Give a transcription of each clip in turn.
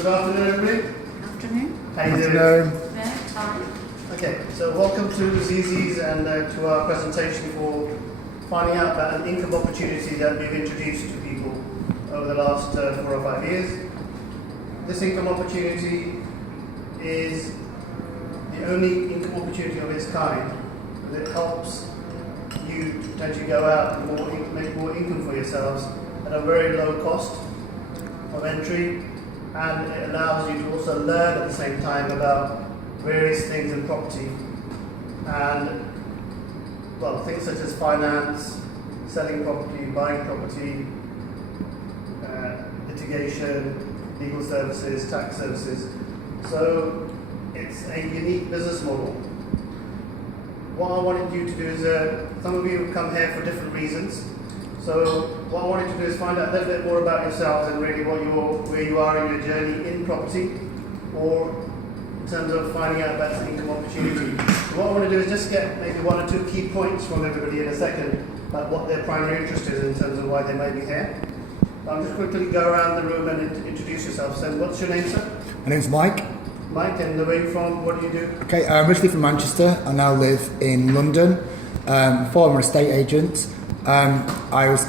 Good afternoon, everybody. Afternoon. How you doing? Yeah, fine. Okay, so welcome to zizzis and to our presentation for finding out about an income opportunity that we've introduced to people over the last 4 or 5 years. This income opportunity is the only income opportunity of its kind that helps you to potentially go out and make more income for yourselves at a very low cost of entry, and it allows you to also learn at the same time about various things in property and, well, things such as finance, selling property, buying property, litigation, legal services, tax services. So it's a unique business model. What I wanted you to do is, some of you have come here for different reasons. So what I wanted to do is find out a little bit more about yourselves and really where you are in your journey in property, or in terms of finding out about the income opportunity. So what I want to do is just get maybe 1 or 2 key points from everybody in a second about what their primary interest is in terms of why they may be here. I'll just quickly go around the room and introduce yourself. So what's your name, sir? My name's Mike. Mike, and where are you from? What do you do? Okay, I'm originally from Manchester. I now live in London. Before I'm an estate agent. I was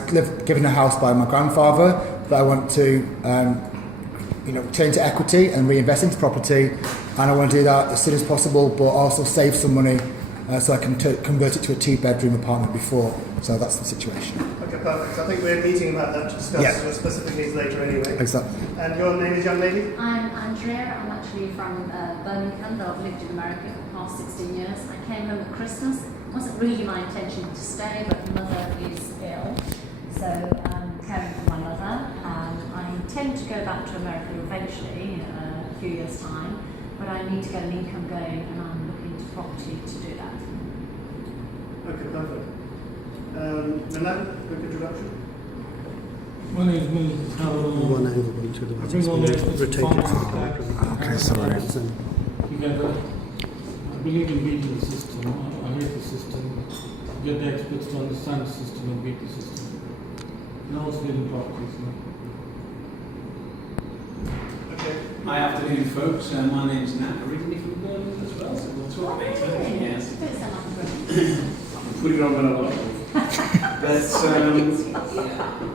given a house by my grandfather that I want to turn to equity and reinvest into property, and I want to do that as soon as possible, but also save some money so I can convert it to a 2-bedroom apartment before. So that's the situation. Okay, perfect. So I think we're meeting about that to discuss your specific needs later anyway. Exactly. And your name is, young lady? I'm Andrea. I'm actually from Birmingham, but I've lived in America for the past 16 years. I came home at Christmas. It wasn't really my intention to stay, but my mother is ill, so I'm caring for my mother. I intend to go back to America eventually, in a few years' time, but I need to get an income going, and I'm looking to property to do that. Okay, perfect. Milan, quick introduction. My name is Milton Harold. One angle going to the I bring all the experts rotated from Okay, sorry. together. I believe in beating the system. I hate the system. Get the experts to understand the system and beat the system. And also live in properties. Okay. Hi, afternoon, folks. My name's Nat, originally from Birmingham as well, so we'll talk later. Yes. Don't sound like a Brit. Put it on when I like. But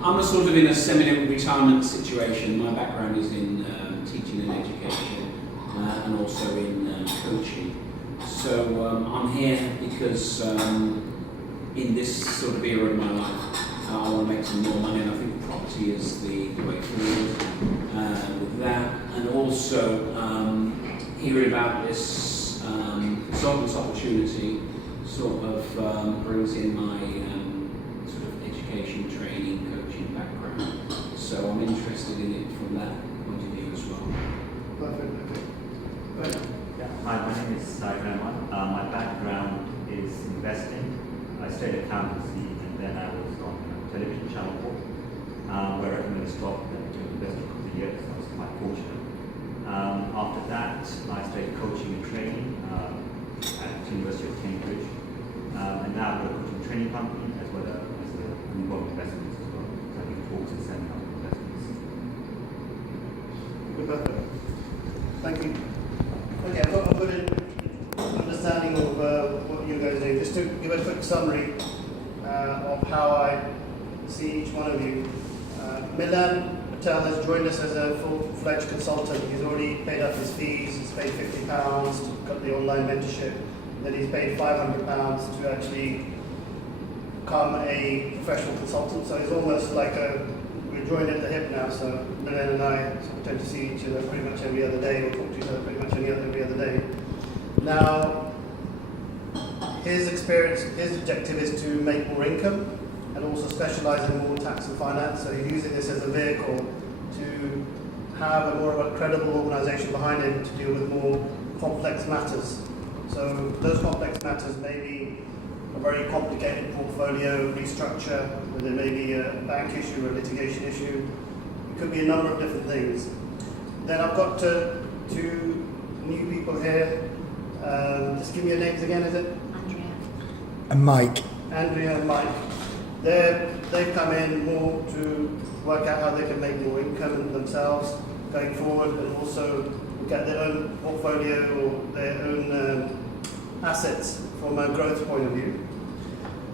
I'm a sort of in a semi-retirement situation. My background is in teaching and education and also in coaching. So I'm here because in this sort of era of my life, I want to make some more money, and I think property is the way forward with that. And also hearing about this consultant's opportunity sort of brings in my sort of education, training, coaching background. So I'm interested in it from that point of view as well. Perfect. Okay. Right. Yeah. Hi, my name is Sairman. My background is investing. I studied accountancy, and then I was on a television channel where I recommended stock and doing investing for the year, so I was quite fortunate. After that, I studied coaching and training at the University of Cambridge. And now I've got a coaching training company as well as investments as well. So I do talks and seminars on investments. Good, perfect. Thank you. Okay, I've got a good understanding of what you guys do. Just to give a quick summary of how I see each one of you. Milan Patel has joined us as a full-fledged consultant. He's already paid up his fees. He's paid £50 to cut the online mentorship. Then he's paid £500 to actually become a professional consultant. So he's almost like we're joined at the hip now. So Milan and I tend to see each other pretty much every other day, or talk to each other pretty much every other day. Now, his objective is to make more income and also specialise in more tax and finance. So he's using this as a vehicle to have a more of a credible organisation behind him to deal with more complex matters. So those complex matters may be a very complicated portfolio restructure, or there may be a bank issue or a litigation issue. It could be a number of different things. Then I've got 2 new people here. Just give me your names again, is it? Andrea. And Mike. Andrea and Mike. They've come in more to work out how they can make more income themselves. going forward, and also look at their own portfolio or their own assets from a growth point of view.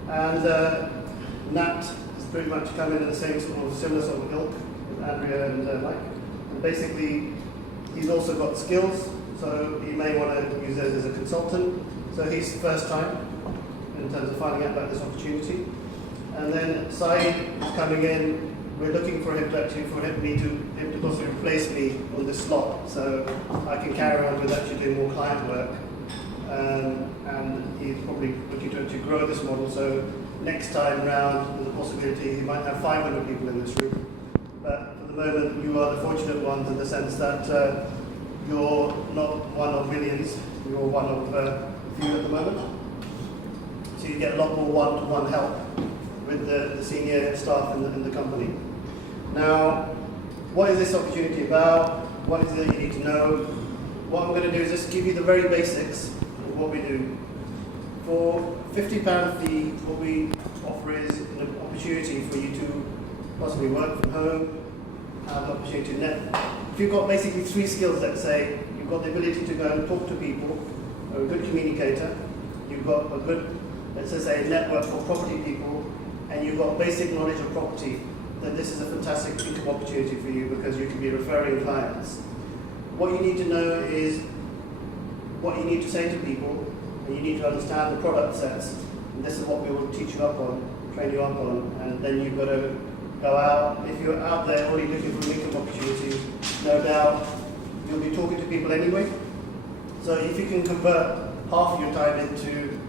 And Nat has pretty much come in the same sort of similar sort of ilk with Andrea and Mike. And basically, he's also got skills, so he may want to use it as a consultant. So he's first time in terms of finding out about this opportunity. And then Saeed is coming in. We're looking for him to possibly replace me on this slot, so I can carry on with actually doing more client work. And he's probably looking to actually grow this model. So next time round, there's a possibility he might have 500 people in this room. But for the moment, you are the fortunate ones in the sense that you're not one of millions. You're one of a few at the moment. So you get a lot more one-to-one help with the senior staff in the company. Now, what is this opportunity about? What is it you need to know? What I'm going to do is just give you the very basics of what we do. For £50 fee, what we offer is an opportunity for you to possibly work from home, have the opportunity to net. If you've got basically 3 skills, let's say, you've got the ability to go and talk to people, you're a good communicator, you've got a good, let's just say, network of property people, and you've got basic knowledge of property, then this is a fantastic income opportunity for you because you can be referring clients. What you need to know is what you need to say to people, and you need to understand the product sets. And this is what we will teach you up on, train you up on, and then you've got to go out. If you're out there already looking for an income opportunity, no doubt you'll be talking to people anyway. So if you can convert half of your time into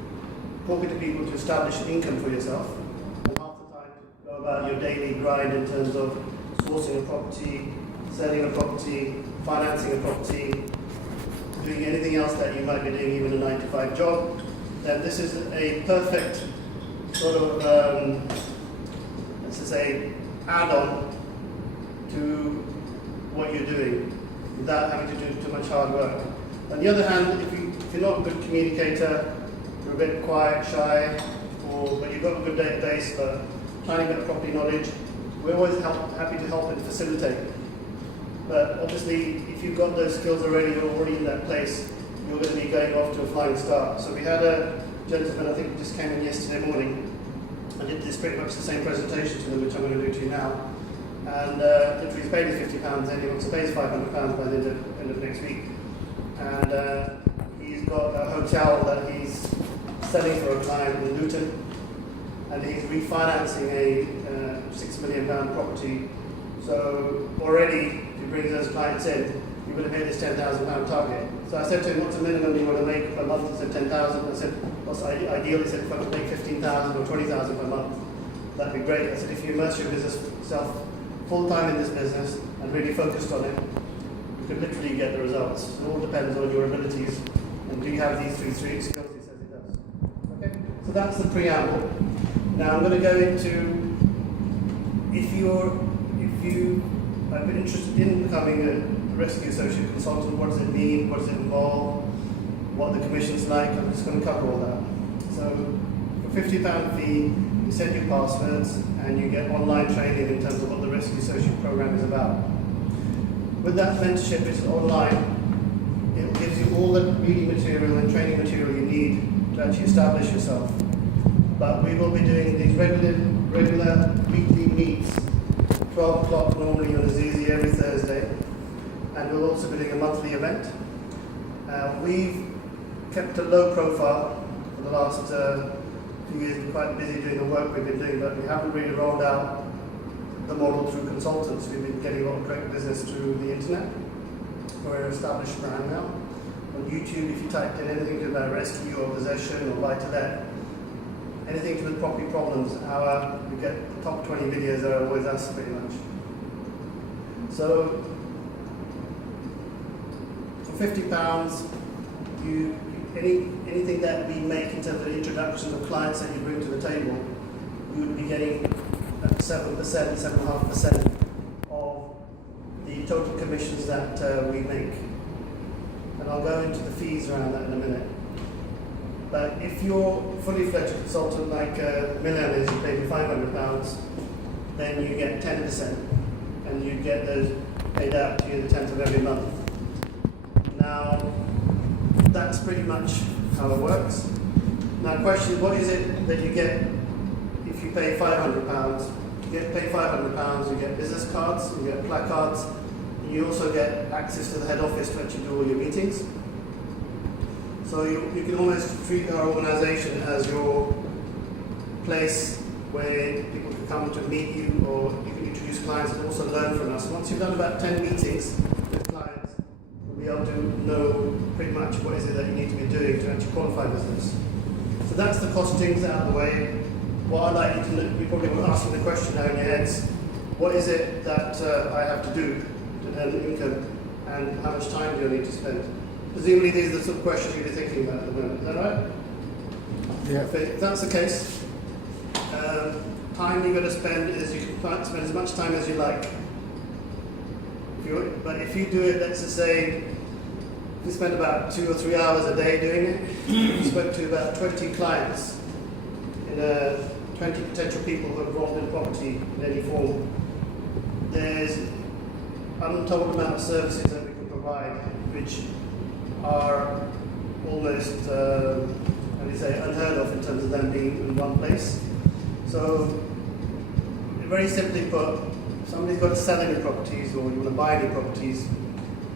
talking to people to establish an income for yourself, and half the time to go about your daily grind in terms of sourcing a property, selling a property, financing a property, doing anything else that you might be doing, even a 9-to-5 job, then this is a perfect sort of, let's just say, add-on to what you're doing without having to do too much hard work. On the other hand, if you're not a good communicator, you're a bit quiet, shy, but you've got a good database, but trying to get property knowledge, we're always happy to help and facilitate. But obviously, if you've got those skills already, you're already in that place, you're going to be going off to a flying start. So we had a gentleman, I think he just came in yesterday morning. I did this pretty much the same presentation to them, which I'm going to do to you now. And literally he's paid his £50, and he wants to pay his £500 by the end of next week. And he's got a hotel that he's selling for a client in Luton, and he's refinancing a £6 million property. So already, if he brings those clients in, he would have made this £10,000 target. So I said to him, what's the minimum you want to make per month? He said 10,000. I said, what's ideal? He said, if I could make 15,000 or 20,000 per month, that'd be great. I said, if you immerse yourself full-time in this business and really focused on it, you could literally get the results. It all depends on your abilities. And do you have these three skills? He says he does. Okay, so that's the preamble. Now I'm going to go into, if you have been interested in becoming a rescue associate consultant, what does it mean, what does it involve, what the commission's like, I'm just going to cover all that. So for £50 fee, you send your passwords and you get online training in terms of what the rescue associate program is about. With that mentorship, which is online, it gives you all the reading material and training material you need to actually establish yourself. But we will be doing these regular weekly meets, 12 o'clock normally on a zizzis every Thursday, and we'll also be doing a monthly event. We've kept a low profile for the last few years. We're quite busy doing the work we've been doing, but we haven't really rolled out the model through consultants. We've been getting a lot of great business through the internet. We're an established brand now. On YouTube, if you typed in anything to do about rescue or possession or buy-to-let, anything to do with property problems, we get the top 20 videos are always us pretty much. So for £50, anything that we make in terms of introduction of clients that you bring to the table, you would be getting 7%, 7.5% of the total commissions that we make. And I'll go into the fees around that in a minute. But if you're fully fledged consultant like Milan is, you pay me £500, then you get 10%, and you get those paid out to you the 10th of every month. Now, that's pretty much how it works. Now, question: what is it that you get if you pay £500? You pay £500, you get business cards, you get placards, and you also get access to the head office to actually do all your meetings. So you can almost treat our organisation as your place where people can come to meet you, or you can introduce clients and also learn from us. Once you've done about 10 meetings with clients, you'll be able to know pretty much what is it that you need to be doing to actually qualify business. So that's the costings out of the way. What I'd like you to know, you probably will ask me the question now in your heads: what is it that I have to do to earn income, and how much time do I need to spend? Presumably these are the sort of questions you're thinking about at the moment. Is that right? Yeah. If that's the case, time you've got to spend is you can spend as much time as you like. But if you do it, let's just say you spend about 2 or 3 hours a day doing it, you spoke to about 20 clients, 20 potential people who are involved in property in any form. There's untold amount of services that we can provide, which are almost, unheard of in terms of them being in one place. So, very simply put, somebody's got to sell any properties, or you want to buy any properties.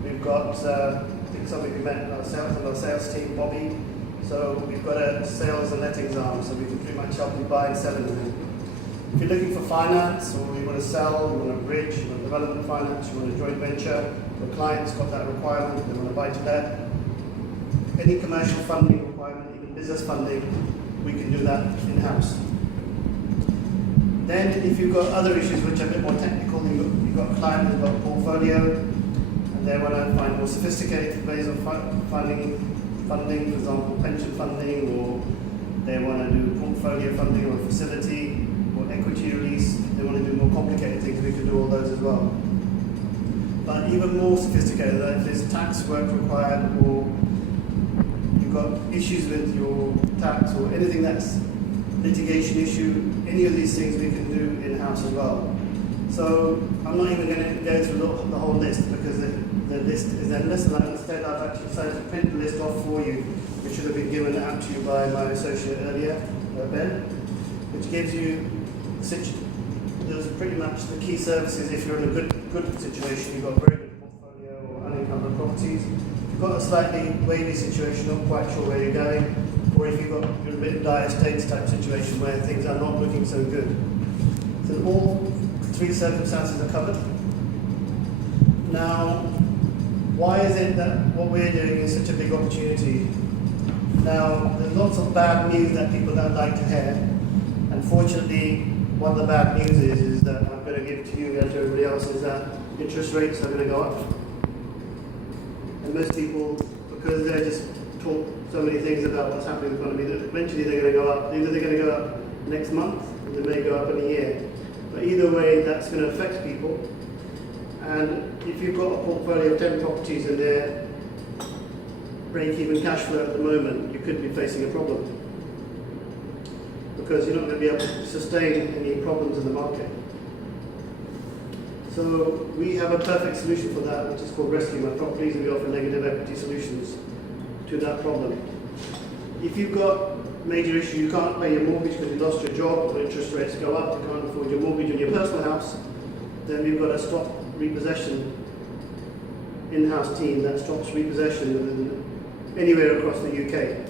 We've got, I think some of you met our sales team, Bobby. So we've got a sales and lettings arm, so we can pretty much help you buy and sell anything. If you're looking for finance, or you want to sell, you want a bridge, you want development finance, you want a joint venture, the client's got that requirement, they want to buy to let, any commercial funding requirement, even business funding, we can do that in-house. Then if you've got other issues which are a bit more technical, you've got a client who's got a portfolio, and they want to find more sophisticated ways of funding, for example, pension funding, or they want to do portfolio funding or facility, or equity release. They want to do more complicated things, we can do all those as well. But even more sophisticated, if there's tax work required, or you've got issues with your tax, or anything that's litigation issue, any of these things we can do in-house as well. So I'm not even going to go through the whole list, because the list is endless, and instead I've actually decided to print the list off for you, which should have been given out to you by my associate earlier, Ben, which gives you those are pretty much the key services. If you're in a good situation, you've got a very good portfolio or unencumbered properties. If you've got a slightly wavy situation, not quite sure where you're going, or if you're in a bit of dire straits type situation where things are not looking so good. So all 3 circumstances are covered. Now, why is it that what we're doing is such a big opportunity? Now, there's lots of bad news that people don't like to hear. Unfortunately, one of the bad news is that I'm going to give to you and to everybody else is that interest rates are going to go up. And most people, because they're just taught so many things about what's happening in the economy, that eventually they're going to go up. Either they're going to go up next month, or they may go up in a year. But either way, that's going to affect people. And if you've got a portfolio of 10 properties and they're break-even cash flow at the moment, you could be facing a problem, because you're not going to be able to sustain any problems in the market. So we have a perfect solution for that, which is called Rescue My Properties, and we offer negative equity solutions to that problem. If you've got major issue, you can't pay your mortgage because you lost your job, or interest rates go up, you can't afford your mortgage on your personal house, then we've got a stop repossession in-house team that stops repossession anywhere across the UK.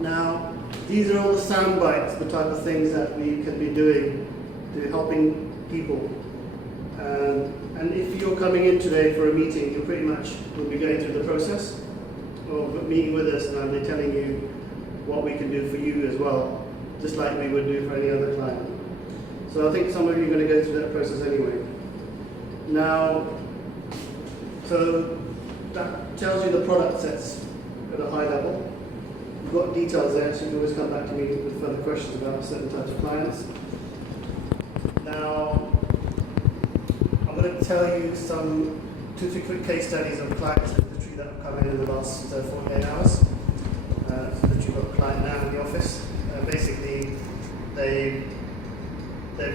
Now, these are all the sound bites, the type of things that we can be doing to helping people. And if you're coming in today for a meeting, you pretty much will be going through the process of meeting with us, and I'll be telling you what we can do for you as well, just like we would do for any other client. So I think some of you are going to go through that process anyway. Now, so that tells you the product sets at a high level. We've got details there, so you can always come back to me with further questions about certain types of clients. Now, I'm going to tell you 2-3 quick case studies of clients literally that have come in the last 48 hours. So that you've got a client now in the office. Basically, they've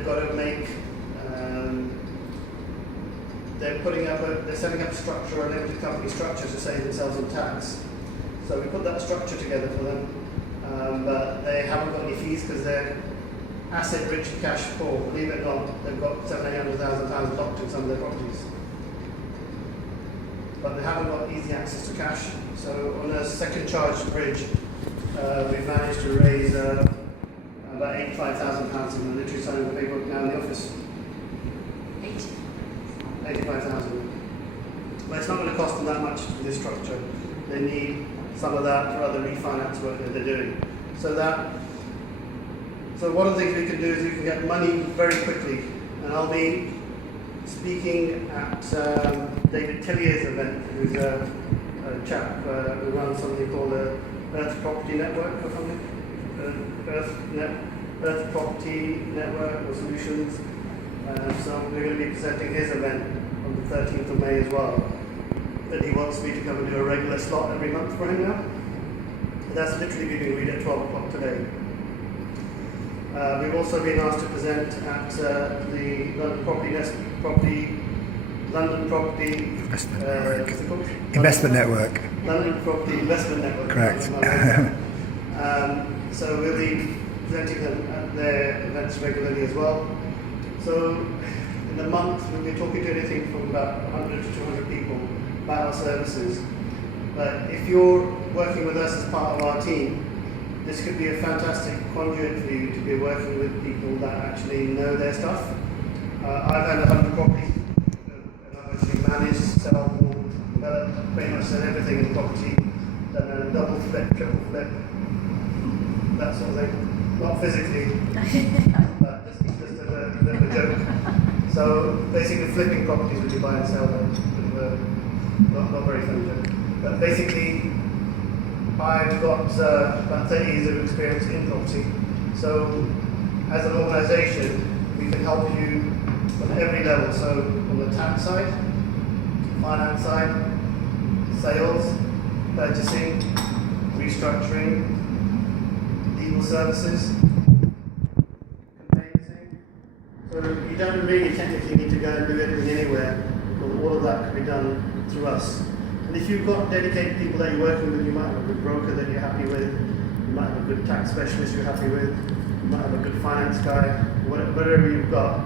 got to make they're setting up a structure, a limited company structure to save themselves on tax. So we put that structure together for them, but they haven't got any fees because they're asset rich and cash poor. Believe it or not, they've got £700,000 locked in some of their properties. But they haven't got easy access to cash. So on a second charge bridge, we've managed to raise about £85,000, and we're literally signing the paperwork now in the office. 85,000. But it's not going to cost them that much for this structure. They need some of that for other refinance work that they're doing. So one of the things we can do is you can get money very quickly. And I'll be speaking at David Tillier's event, who's a chap who runs something called the Earth Property Network or something. Earth Property Network or Solutions. So we're going to be presenting his event on the 13th of May as well. And he wants me to come and do a regular slot every month for him now. And that's literally being read at 12 o'clock today. We've also been asked to present at the London Property Investment Network. London Property Investment Network. Correct. So we'll be presenting them at their events regularly as well. So in a month we'll be talking to anything from about 100 to 200 people about our services. But if you're working with us as part of our team, this could be a fantastic conduit for you to be working with people that actually know their stuff. I've had 100 properties, and I've actually managed, sell, develop, pretty much done everything in property, done a double flip, triple flip, that sort of thing. Not physically, but just a bit of a joke. So basically flipping properties when you buy and sell them, not very funny joke. But basically, I've got about 30 years of experience in property. So as an organisation, we can help you on every level. So on the tax side, finance side, sales, purchasing, restructuring, legal services, conveyancing. So you don't really technically need to go and do everything anywhere, because all of that can be done through us. And if you've got dedicated people that you're working with, you might have a good broker that you're happy with, you might have a good tax specialist you're happy with, you might have a good finance guy, whatever you've got.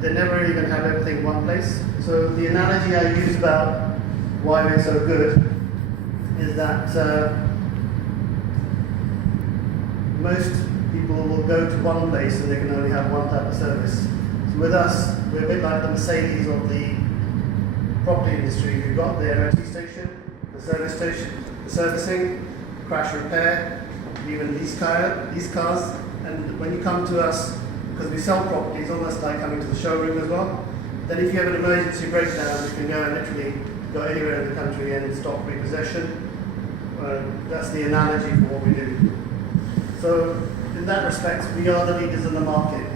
They're never really going to have everything in one place. So the analogy I use about why we're so good is that most people will go to one place and they can only have one type of service. So with us, we're a bit like the Mercedes of the property industry. We've got the MOT station, the service station, the servicing, crash repair, even lease cars. And when you come to us, because we sell properties, almost like coming to the showroom as well, then if you have an emergency breakdown, you can go and literally go anywhere in the country and stop repossession. That's the analogy for what we do. So in that respect, we are the leaders in the market.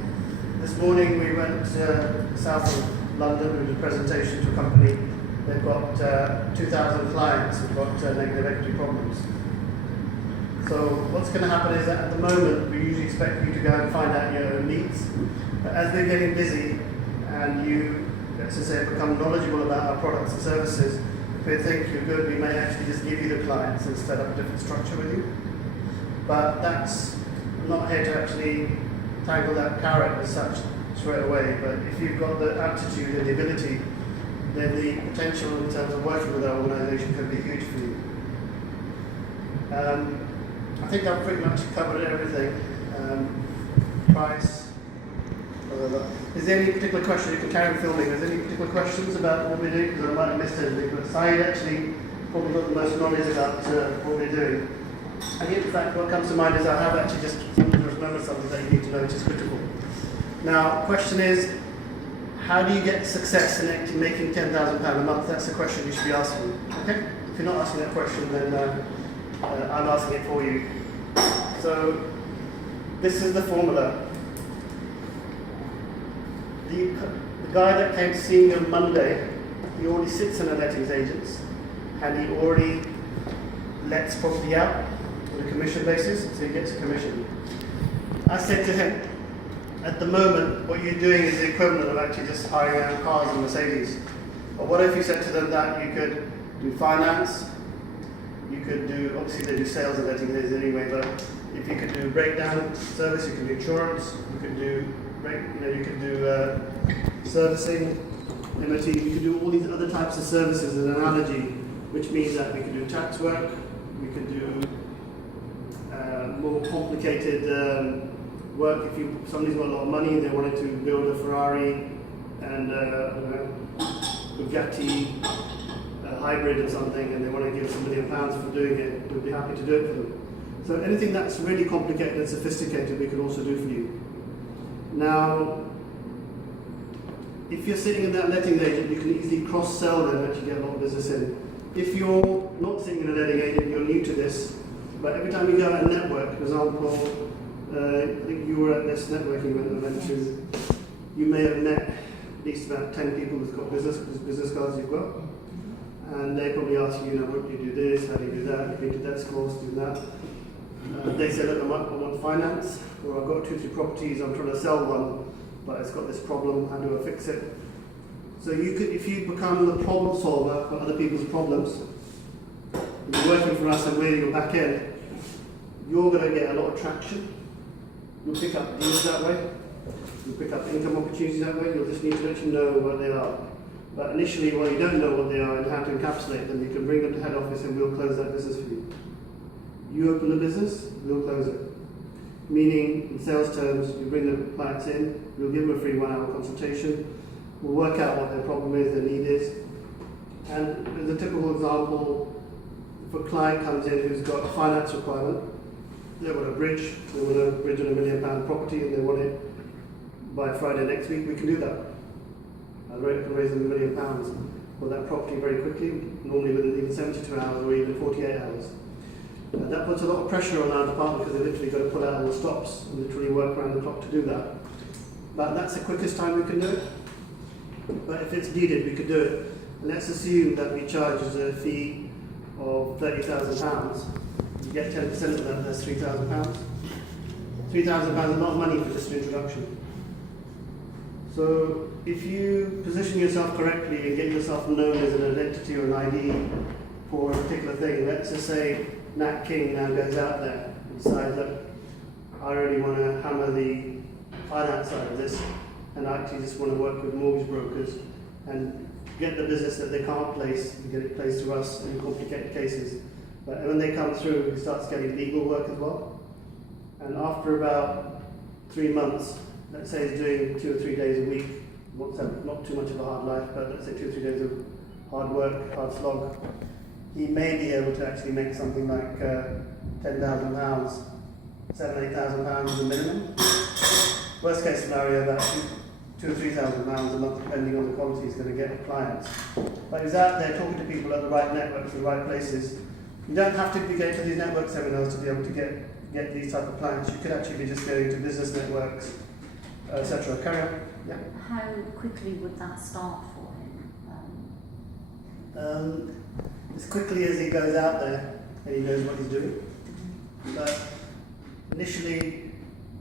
This morning we went south of London with a presentation to a company. They've got 2,000 clients who've got negative equity problems. So what's going to happen is that at the moment we usually expect you to go and find out your own needs. But as we're getting busy and you, let's just say, become knowledgeable about our products and services, if we think you're good, we may actually just give you the clients and set up a different structure with you. But I'm not here to actually tackle that carrot as such straight away. But if you've got the aptitude and the ability, then the potential in terms of working with our organisation could be huge for you. I think I've pretty much covered everything. Price. Is there any particular question? You can carry on filming. Is there any particular questions about what we're doing? Because I might have missed anything. But Saeed actually probably got the most knowledge about what we're doing. And in fact, what comes to mind is I have actually just remembered something that you need to know, which is critical. Now, question is, how do you get success in making £10,000 a month? That's the question you should be asking. Okay? If you're not asking that question, then I'm asking it for you. So, this is the formula. The guy that came to see me on Monday, he already sits in a lettings agents, and he already lets property out on a commission basis, so he gets a commission. I said to him, at the moment, what you're doing is the equivalent of actually just hiring out cars and Mercedes. But what if you said to them that you could do finance, you could do, obviously they do sales and letting things anyway, but if you could do breakdown service, you could do insurance, you could do, servicing, limiting, you could do all these other types of services as an analogy, which means that we could do tax work, we could do more complicated work. If somebody's got a lot of money and they wanted to build a Ferrari and Bugatti hybrid or something, and they want to give us £1 million for doing it, we'd be happy to do it for them. So anything that's really complicated and sophisticated, we could also do for you. Now, if you're sitting in that letting agent, you can easily cross-sell them and actually get a lot of business in. If you're not sitting in a letting agent, you're new to this, but every time you go out and network, for example, I think you were at this networking event I went to, you may have met at least about 10 people who've got business cards you've got, and they probably ask you, what do you do this, how do you do that, you've been to that course, do that. They say, look, I want finance, or I've got 2-3 properties, I'm trying to sell one, but it's got this problem, how do I fix it? So you could, if you become the problem solver for other people's problems, and you're working for us and we're your back end, you're going to get a lot of traction. You'll pick up deals that way, you'll pick up income opportunities that way, you'll just need to let you know what they are. But initially, while you don't know what they are and how to encapsulate them, you can bring them to head office and we'll close that business for you. You open the business, we'll close it. Meaning, in sales terms, you bring the clients in, we'll give them a free 1-hour consultation, we'll work out what their problem is, their need is. And as a typical example, if a client comes in who's got a finance requirement, they want a bridge, they want a bridge on £1 million property and they want it by Friday next week, we can do that. I can raise them £1 million for that property very quickly, normally within even 72 hours or even 48 hours. That puts a lot of pressure on our department because they literally got to pull out all the stops and literally work around the clock to do that. But that's the quickest time we can do it. But if it's needed, we could do it. And let's assume that we charge a fee of £30,000. You get 10% of that, that's £3,000. £3,000 is a lot of money for just an introduction. So if you position yourself correctly and get yourself known as an identity or an ID for a particular thing, let's just say Nat King now goes out there and decides, look, I really want to hammer the finance side of this, and I actually just want to work with mortgage brokers and get the business that they can't place and get it placed to us in complicated cases. But when they come through, he starts getting legal work as well. And after about 3 months, let's say he's doing 2 or 3 days a week, not too much of a hard life, but let's say 2 or 3 days of hard work, hard slog, he may be able to actually make something like £10,000, £7,000 to £8,000 as a minimum. Worst case scenario, about £2,000 or £3,000 a month, depending on the quality he's going to get of clients. But he's out there talking to people at the right networks, the right places. You don't have to be going to these network seminars to be able to get these type of clients. You could actually be just going to business networks, etc. Carry on. Yeah. How quickly would that start for him? As quickly as he goes out there and he knows what he's doing. But initially,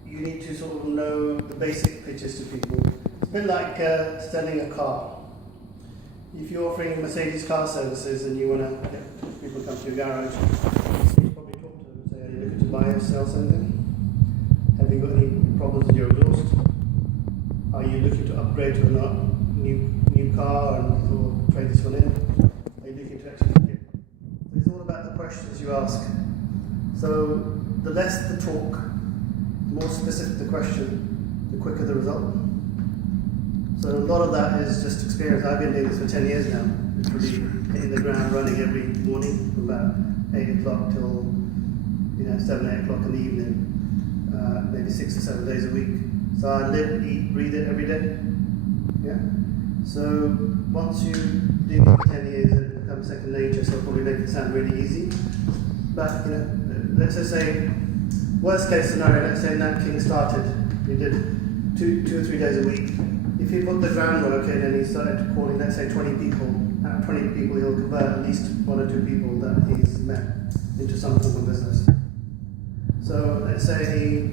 you need to sort of know the basic pitches to people. It's a bit like selling a car. If you're offering Mercedes car services and you want to get people come to your garage, you probably talk to them and say, are you looking to buy or sell something? Have you got any problems with your exhaust? Are you looking to upgrade to a new car or trade this one in? Are you looking to actually get? It's all about the questions you ask. So the less the talk, the more specific the question, the quicker the result. So a lot of that is just experience. I've been doing this for 10 years now. Literally hitting the ground running every morning from about 8 o'clock till 7, 8 o'clock in the evening, maybe 6 or 7 days a week. So I live, eat, breathe it every day. Yeah. So once you do it for 10 years, it becomes second nature. So it'll probably make it sound really easy. But let's just say worst case scenario. Let's say Nat King started. He did 2 or 3 days a week. If he put the groundwork in and he started calling, let's say 20 people, out of 20 people he'll convert at least 1 or 2 people that he's met into some form of business. So let's say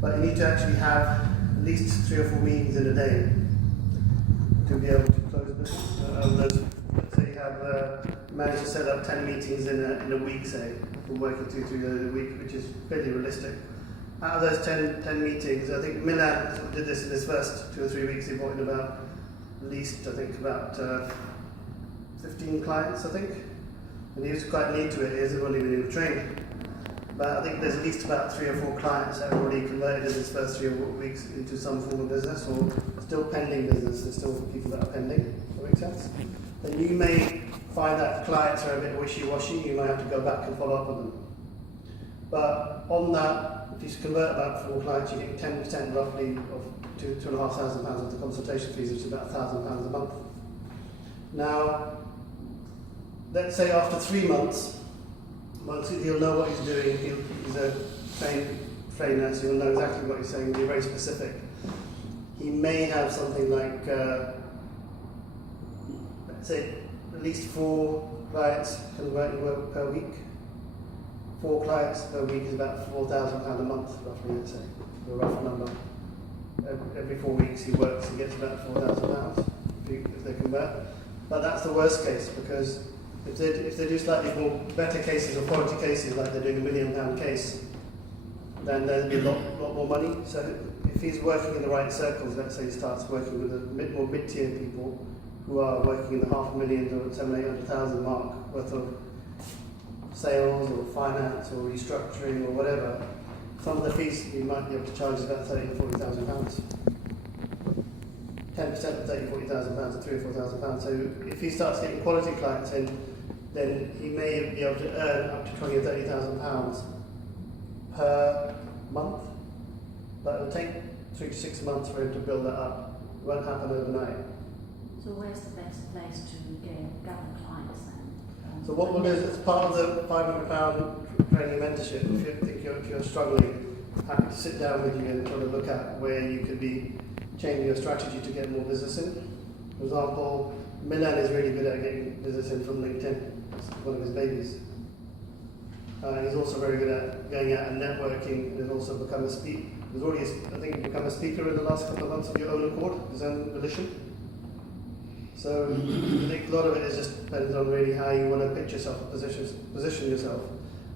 but you need to actually have least 3 or 4 meetings in a day to be able to close business. Let's say you have managed to set up 10 meetings in a week, say, from working 2-3 days a week, which is fairly realistic. Out of those 10 meetings, I think Milan sort of did this in his first 2 or 3 weeks. He brought in about at least, I think, about 15 clients, I think. And he was quite new to it. He hasn't really been trained. But I think there's at least about 3 or 4 clients that have already converted in his first 3 or 4 weeks into some form of business, or still pending business. There's still people that are pending. Does that make sense? Then you may find that clients are a bit wishy-washy. You might have to go back and follow up with them. But on that, if you convert about 4 clients, you get 10% roughly of £2,500 of the consultation fees, which is about £1,000 a month. Now, let's say after 3 months, once he'll know what he's doing, he's a trainer, so he'll know exactly what he's saying, he'll be very specific. He may have something like, let's say, at least 4 clients converting work per week. 4 clients per week is about £4,000 a month, roughly, let's say, a rough number. Every 4 weeks he works, he gets about £4,000 if they convert. But that's the worst case, because if they do slightly more better cases or quality cases, like they're doing £1 million case, then there'll be a lot more money. So if he's working in the right circles, let's say he starts working with the more mid-tier people who are working in the £500,000 or 700,000-800,000 mark worth of sales or finance or restructuring or whatever, some of the fees you might be able to charge is about £30,000 or £40,000. 10% of £30,000 or £40,000 or £3,000 or £4,000. So if he starts getting quality clients in, then he may be able to earn up to £20,000 or £30,000 per month. But it will take 3 to 6 months for him to build that up. It won't happen overnight. So where's the best place to gather clients then? So what we'll do is, as part of the £500 training mentorship, if you're struggling, happy to sit down with you and try to look at where you could be changing your strategy to get more business in. For example, Milan is really good at getting business in from LinkedIn. It's one of his babies. He's also very good at going out and networking, and has also become a speaker. He's already, I think, become a speaker in the last couple of months of your own accord, his own volition. So I think a lot of it is just depends on really how you want to pitch yourself, position yourself.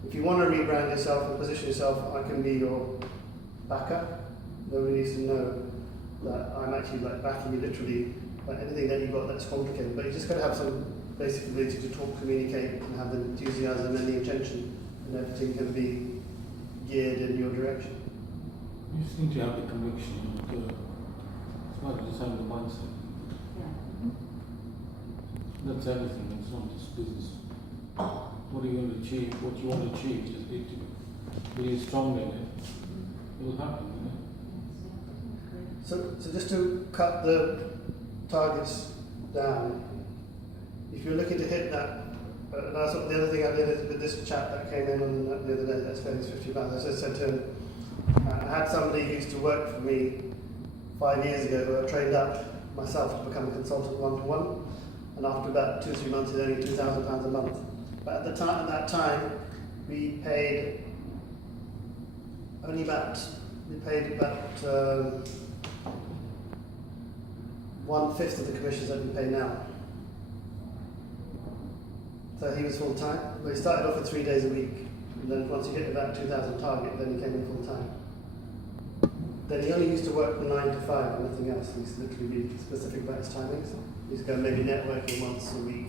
If you want to rebrand yourself and position yourself, I can be your backer. Nobody needs to know that I'm actually like backing you literally. Like anything that you've got that's complicated, but you just got to have some basic ability to talk, communicate, and have the enthusiasm and the intention, and everything can be geared in your direction. You just need to have the conviction. It's not just having the mindset. That's everything. It's not just business. What are you going to achieve? What you want to achieve? You just need to be strong in it. It will happen. So just to cut the targets down, if you're looking to hit that, and that's what the other thing I did is with this chap that came in on the other day that spent his £50, I just said to him, I had somebody who used to work for me 5 years ago who I trained up myself to become a consultant one-to-one, and after about 2 or 3 months he's earning £2,000 a month. But at that time we paid about 1/5 of the commissions that we pay now. So he was full time, but he started off with 3 days a week, and then once he hit about 2,000 target, then he came in full time. Then he only used to work from 9 to 5 and nothing else. He used to literally be specific about his timings. He used to go maybe networking once a week.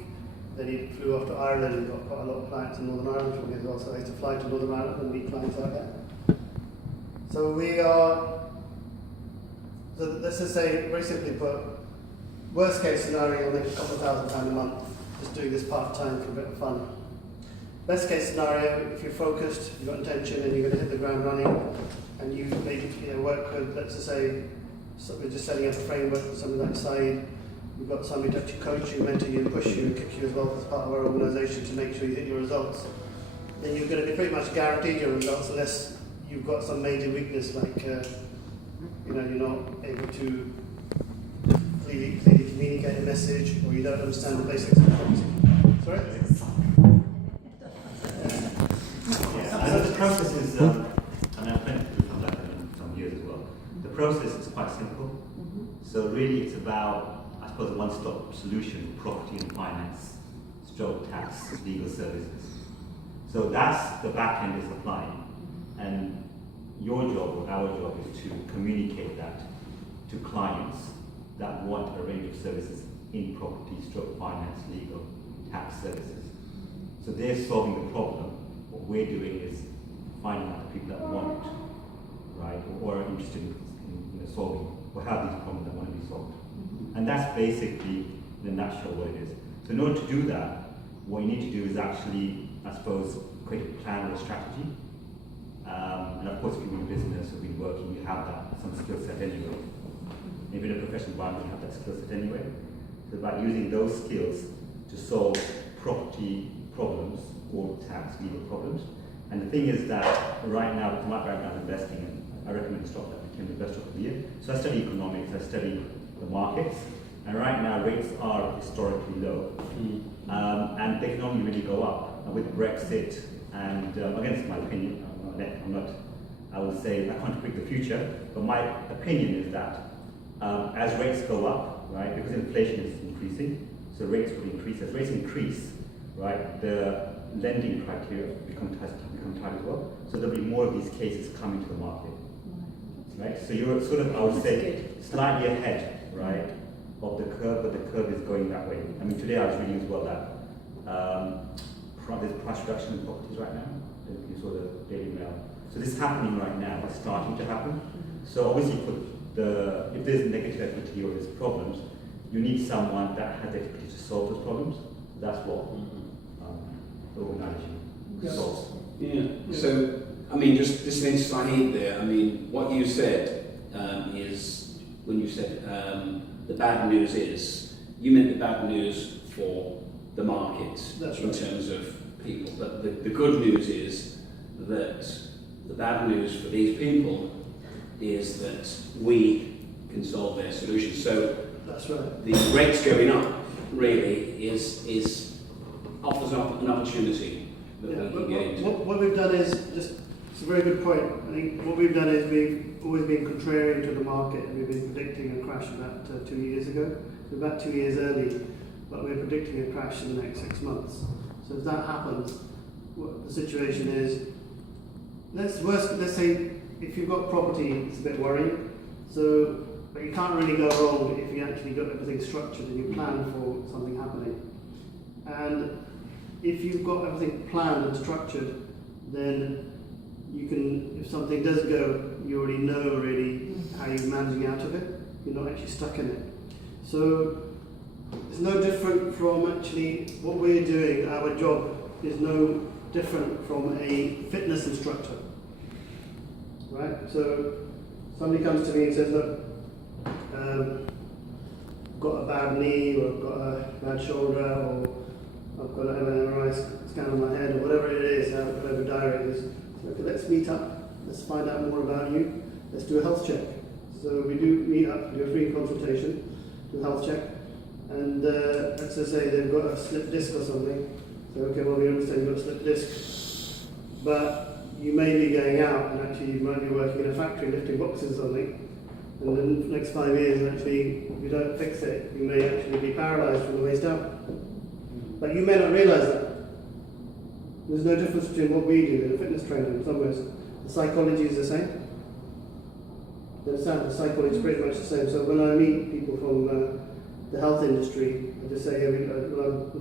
Then he flew off to Ireland and got quite a lot of clients in Northern Ireland from me as well. So I used to fly to Northern Ireland and meet clients out there. So let's just say, very simply put, worst case scenario, you'll make a couple of £1,000 a month just doing this part-time for a bit of fun. Best case scenario, if you're focused, you've got intention and you're going to hit the ground running, and you maybe work with, let's just say, we're just setting up a framework for something like Saeed. You've got somebody to actually coach you, mentor you, and push you and kick you as well as part of our organisation to make sure you hit your results. Then you're going to be pretty much guaranteed your results unless you've got some major weakness like you're not able to clearly communicate a message, or you don't understand the basics of the policy. Sorry? Yeah, the process is, and I've been through that in some years as well. The process is quite simple. So really it's about, I suppose, a one-stop solution for property and finance, stroke tax, legal services. So that's the back end is applying. And your job or our job is to communicate that to clients that want a range of services in property, stroke finance, legal, tax services. So they're solving the problem. What we're doing is finding out the people that want it, right, or are interested in solving or have these problems that want to be solved. And that's basically, in a nutshell, what it is. So in order to do that, what you need to do is actually, I suppose, create a plan or a strategy. And of course, if you're in business or been working, you have that some skill set anyway. If you're in a professional environment, you have that skill set anyway. So about using those skills to solve property problems or tax legal problems. And the thing is that right now, with my background investing, and I recommend a stock that became the best stock of the year. So I study economics, I study the markets, and right now rates are historically low. And they can only really go up. And with Brexit, and again, it's my opinion, I would say I can't predict the future, but my opinion is that as rates go up, right, because inflation is increasing, so rates will increase. As rates increase, right, the lending criteria become tight as well. So there'll be more of these cases coming to the market, right? So you're sort of, I would say, slightly ahead, right, of the curve, but the curve is going that way. I mean, today I was reading as well that there's price reduction in properties right now. You saw the Daily Mail. So this is happening right now. It's starting to happen. So obviously, if there's negative equity or there's problems, you need someone that has the expertise to solve those problems. So that's what the organisation solves. Yeah. So, I mean, just listening to Saeed there, I mean, what you said is, when you said the bad news is, you meant the bad news for the market. That's in right. terms of people. But the good news is that the bad news for these people is that we can solve their solutions. So That's right. the rates going up really offers up an opportunity that we can get into. What we've done is it's a very good point. I think what we've done is we've always been contrarian to the market. We've been predicting a crash about 2 years ago. So about 2 years early, but we're predicting a crash in the next 6 months. So if that happens, what the situation is, let's say if you've got property, it's a bit worrying. So, but you can't really go wrong if you actually got everything structured and you plan for something happening. And if you've got everything planned and structured, then you can, if something does go, you already know already how you're managing out of it. You're not actually stuck in it. So it's no different from actually what we're doing. Our job is no different from a fitness instructor, right? So somebody comes to me and says, look, I've got a bad knee, or I've got a bad shoulder, or I've got an MRI scan on my head, or whatever it is, whatever diary it is. So, okay, let's meet up, let's find out more about you, let's do a health check. So we do meet up, do a free consultation, do a health check, and let's just say they've got a slipped disc or something. So okay, well we understand you've got a slipped disc, but you may be going out and actually you might be working in a factory lifting boxes or something, and in the next 5 years actually if you don't fix it, you may actually be paralysed from the waist down. But you may not realise that. There's no difference between what we do and a fitness trainer in some ways. The psychology is the same. You understand? The psychology is pretty much the same. So when I meet people from the health industry, I just say, in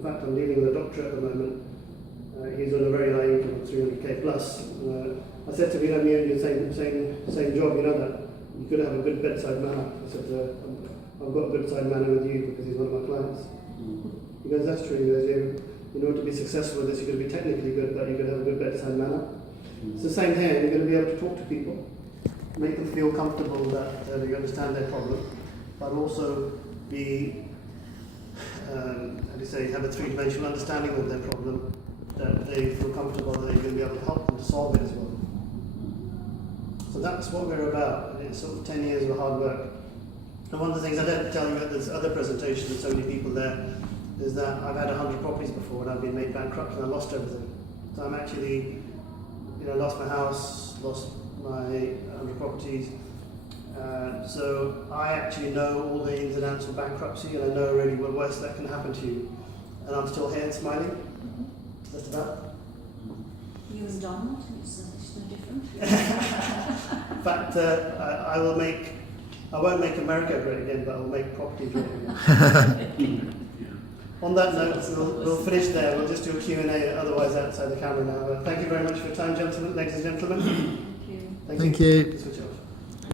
fact I'm dealing with a doctor at the moment. He's on a very high income, 300k plus. I said to him, you know, the same job, you know that. You could have a good bedside manner. I said, I've got a bedside manner with you because he's one of my clients. He goes, that's true. He goes, in order to be successful with this, you've got to be technically good, but you've got to have a good bedside manner. It's the same here. You're going to be able to talk to people, make them feel comfortable that you understand their problem, but also be, have a three-dimensional understanding of their problem, that they feel comfortable that you're going to be able to help them to solve it as well. So that's what we're about. And it's sort of 10 years of hard work. And one of the things I didn't tell you at this other presentation, there's so many people there, is that I've had 100 properties before and I've been made bankrupt and I lost everything. So I'm actually, lost my house, lost my 100 properties, So I actually know all the ins and outs of bankruptcy, and I know really what worst that can happen to you. And I'm still here and smiling. Just about. You and Donald, it's no different. In fact, I won't make America great again, but I'll make property great again. On that note, we'll finish there. We'll just do a Q&A, otherwise outside the camera now. Thank you very much for your time, gentlemen, ladies and gentlemen. Thank you. Thank you. Switch off.